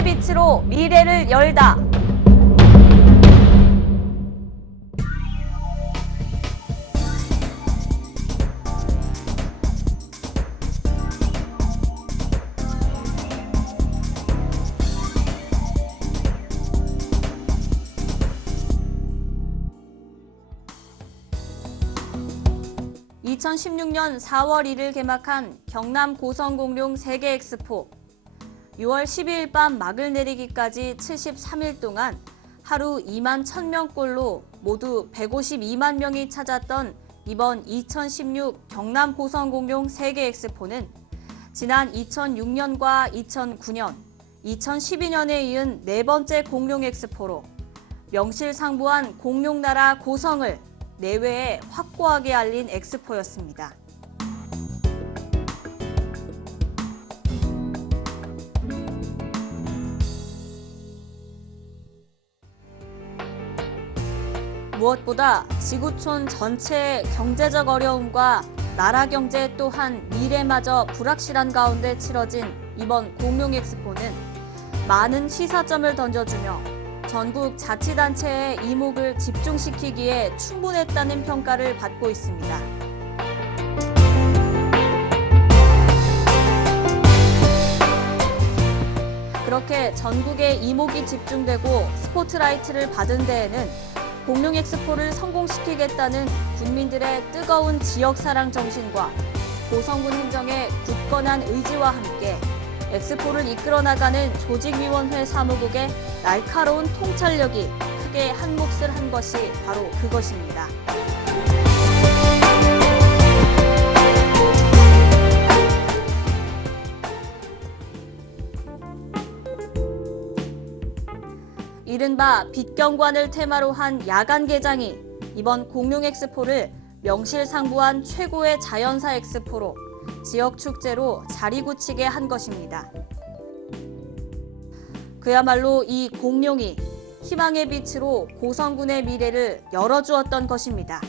희망의 빛으로 미래를 열다. (2016년 4월 1일) 개막한 경남 고성공룡 세계 엑스포. 6월 12일 밤 막을 내리기까지 73일 동안 하루 2만 1,000명꼴로 모두 152만 명이 찾았던 이번 2016 경남 고성공룡 세계 엑스포는 지난 2006년과 2009년, 2012년에 이은 네 번째 공룡 엑스포로 명실상부한 공룡나라 고성을 내외에 확고하게 알린 엑스포였습니다. 무엇보다 지구촌 전체의 경제적 어려움과 나라 경제 또한 미래마저 불확실한 가운데 치러진 이번 공룡 엑스포는 많은 시사점을 던져주며 전국 자치단체의 이목을 집중시키기에 충분했다는 평가를 받고 있습니다. 그렇게 전국에 이목이 집중되고 스포트라이트를 받은 데에는 공룡 엑스포를 성공시키겠다는 국민들의 뜨거운 지역사랑 정신과 고성군 행정의 굳건한 의지와 함께 엑스포를 이끌어 나가는 조직위원회 사무국의 날카로운 통찰력이 크게 한 몫을 한 것이 바로 그것입니다. 이른바 빛경관을 테마로 한 야간 개장이 이번 공룡 엑스포를 명실상부한 최고의 자연사 엑스포로 지역 축제로 자리 굳히게 한 것입니다. 그야말로 이 공룡이 희망의 빛으로 고성군의 미래를 열어주었던 것입니다.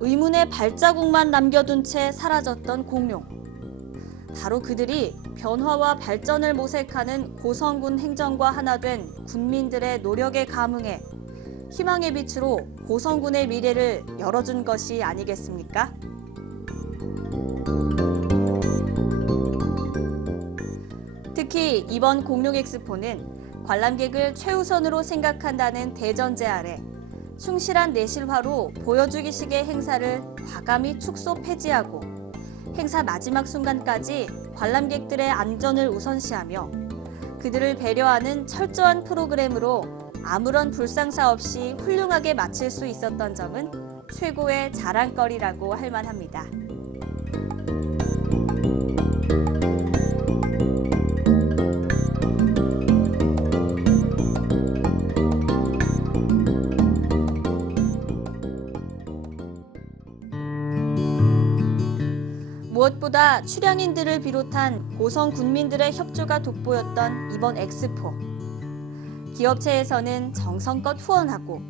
의문의 발자국만 남겨둔 채 사라졌던 공룡. 바로 그들이 변화와 발전을 모색하는 고성군 행정과 하나 된 군민들의 노력에 감응해 희망의 빛으로 고성군의 미래를 열어준 것이 아니겠습니까? 특히 이번 공룡 엑스포는 관람객을 최우선으로 생각한다는 대전제 아래 충실한 내실화로 보여주기식의 행사를 과감히 축소 폐지하고 행사 마지막 순간까지 관람객들의 안전을 우선시하며 그들을 배려하는 철저한 프로그램으로 아무런 불상사 없이 훌륭하게 마칠 수 있었던 점은 최고의 자랑거리라고 할 만합니다. 무엇보다 출연인들을 비롯한 고성 군민들의 협조가 돋보였던 이번 엑스포. 기업체에서는 정성껏 후원하고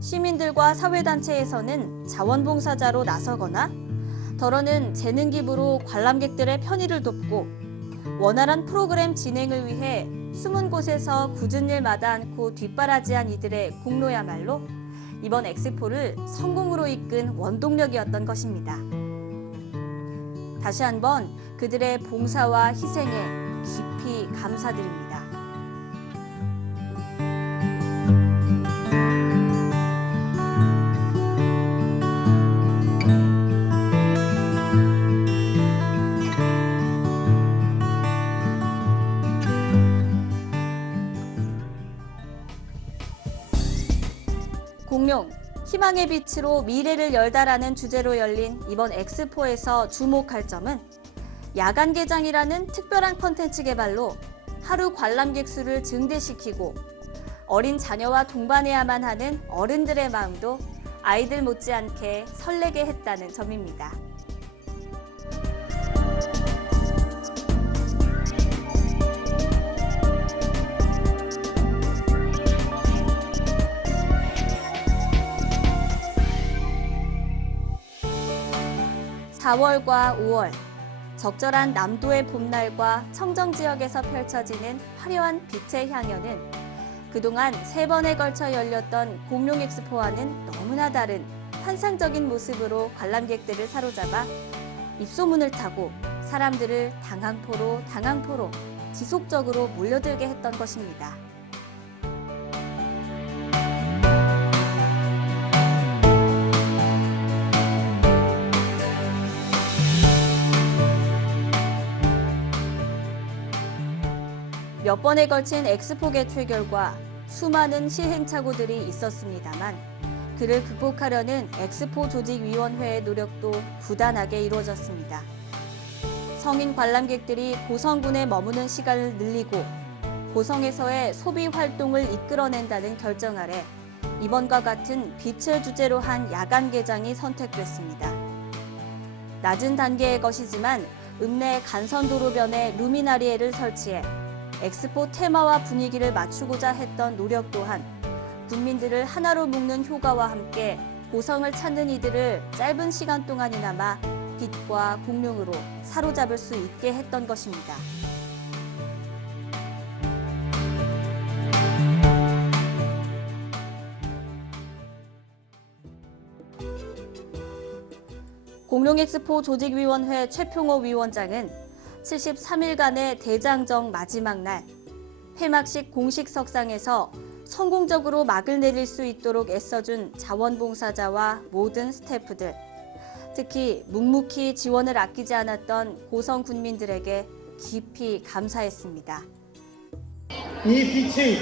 시민들과 사회단체에서는 자원봉사자로 나서거나 더러는 재능 기부로 관람객들의 편의를 돕고 원활한 프로그램 진행을 위해 숨은 곳에서 굳은 일 마다 않고 뒷바라지한 이들의 공로야말로 이번 엑스포를 성공으로 이끈 원동력이었던 것입니다. 다시 한번 그들의 봉사와 희생에 깊이 감사드립니다. 공룡, 희망의 빛으로 미래를 열다라는 주제로 열린 이번 엑스포에서 주목할 점은 야간 개장이라는 특별한 콘텐츠 개발로 하루 관람객 수를 증대시키고 어린 자녀와 동반해야만 하는 어른들의 마음도 아이들 못지않게 설레게 했다는 점입니다. 4월과 5월, 적절한 남도의 봄날과 청정 지역에서 펼쳐지는 화려한 빛의 향연은 그동안 3번에 걸쳐 열렸던 공룡 엑스포와는 너무나 다른 환상적인 모습으로 관람객들을 사로잡아 입소문을 타고 사람들을 당항포로 지속적으로 몰려들게 했던 것입니다. 몇 번에 걸친 엑스포 개최 결과 수많은 시행착오들이 있었습니다만 그를 극복하려는 엑스포 조직위원회의 노력도 부단하게 이루어졌습니다. 성인 관람객들이 고성군에 머무는 시간을 늘리고 고성에서의 소비 활동을 이끌어낸다는 결정 아래 이번과 같은 빛을 주제로 한 야간 개장이 선택됐습니다. 낮은 단계의 것이지만 읍내 간선도로변에 루미나리에를 설치해 엑스포 테마와 분위기를 맞추고자 했던 노력 또한 국민들을 하나로 묶는 효과와 함께 고성을 찾는 이들을 짧은 시간 동안이나마 빛과 공룡으로 사로잡을 수 있게 했던 것입니다. 공룡엑스포 조직위원회 최평호 위원장은 73일간의 대장정 마지막 날 폐막식 공식 석상에서 성공적으로 막을 내릴 수 있도록 애써준 자원봉사자와 모든 스태프들, 특히 묵묵히 지원을 아끼지 않았던 고성 군민들에게 깊이 감사했습니다. 이 빛이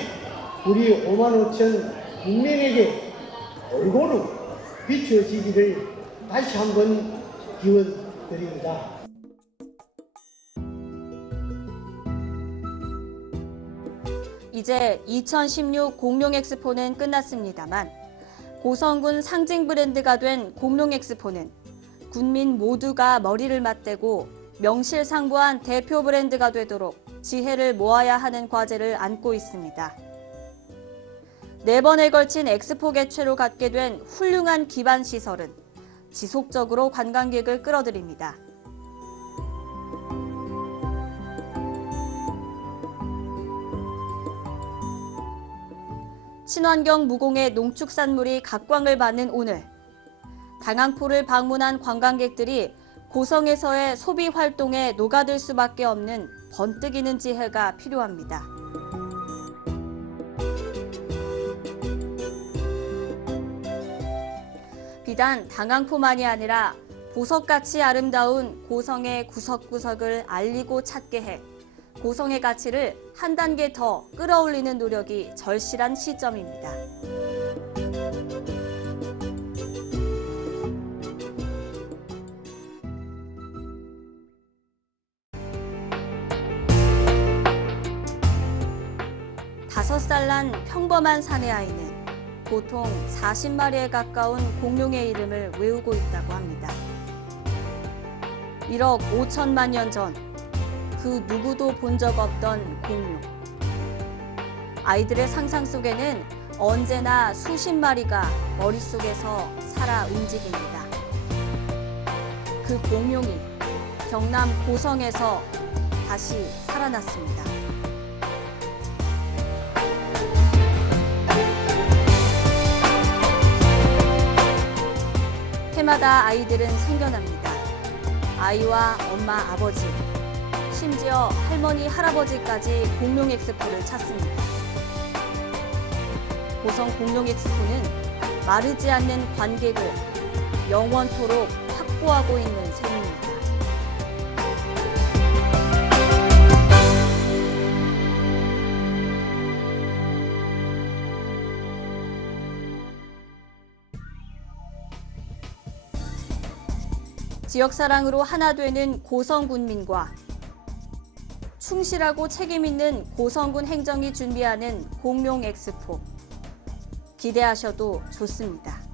우리 5만 5천 국민에게 골고루 비춰지기를 다시 한번 기원드립니다. 이제 2016 공룡엑스포는 끝났습니다만 고성군 상징 브랜드가 된 공룡엑스포는 군민 모두가 머리를 맞대고 명실상부한 대표 브랜드가 되도록 지혜를 모아야 하는 과제를 안고 있습니다. 4번에 걸친 엑스포 개최로 갖게 된 훌륭한 기반 시설은 지속적으로 관광객을 끌어들입니다. 친환경 무공해 농축산물이 각광을 받는 오늘, 당항포를 방문한 관광객들이 고성에서의 소비 활동에 녹아들 수밖에 없는 번뜩이는 지혜가 필요합니다. 비단 당항포만이 아니라 보석같이 아름다운 고성의 구석구석을 알리고 찾게 해 고성의 가치를 한 단계 더 끌어올리는 노력이 절실한 시점입니다. 다섯 살 난 평범한 사내 아이는 보통 40마리에 가까운 공룡의 이름을 외우고 있다고 합니다. 1억 5천만 년 전, 그 누구도 본 적 없던 공룡. 아이들의 상상 속에는 언제나 수십 마리가 머릿속에서 살아 움직입니다. 그 공룡이 경남 고성에서 다시 살아났습니다. 해마다 아이들은 생겨납니다. 아이와 엄마, 아버지, 심지어 할머니, 할아버지까지 공룡 엑스포를 찾습니다. 고성 공룡 엑스포는 마르지 않는 관객을 영원토록 확보하고 있는 셈입니다. 지역사랑으로 하나 되는 고성 군민과 충실하고 책임있는 고성군 행정이 준비하는 공룡 엑스포. 기대하셔도 좋습니다.